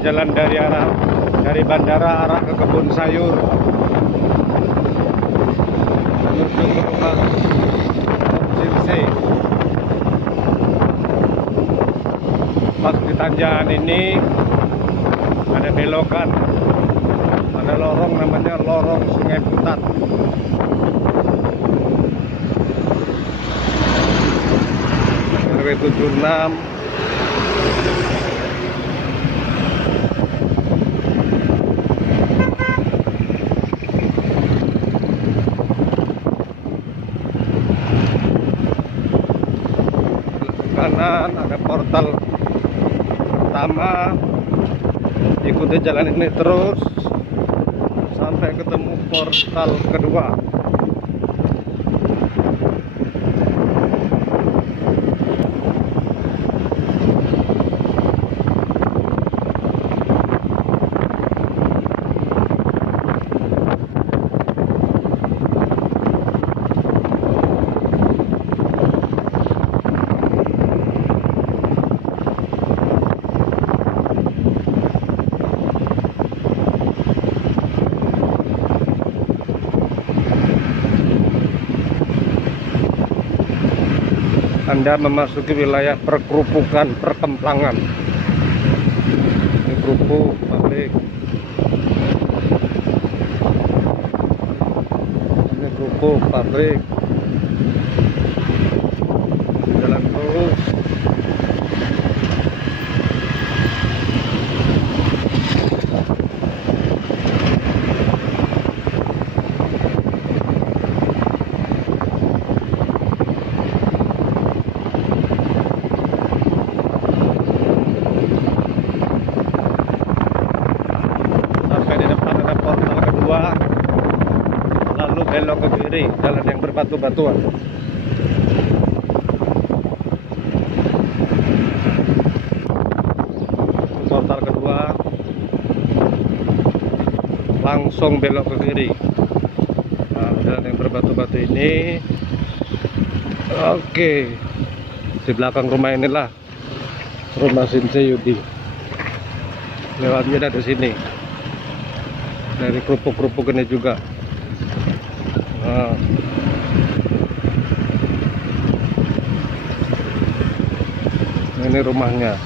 jalan dari bandara arah ke kebun sayur menuju ke rumah Sinse. Pas di tanjakan ini ada belokan, ada lorong namanya lorong Sungai Putat. RW 76 kanan ada portal utama, ikuti jalan ini terus sampai ketemu portal kedua. Anda memasuki wilayah perkerupukan perkembangan. Ini kerupuk pabrik. Ini kerupuk pabrik. Jalan terus. Lalu belok ke kiri, jalan yang berbatu-batuan. Portal kedua, langsung belok ke kiri. Nah, jalan yang berbatu-batu ini. Oke, di belakang rumah inilah rumah Sinse Yudi. Lewatnya dari sini. Dari kerupuk-kerupuk ini juga. Nah, ini rumahnya.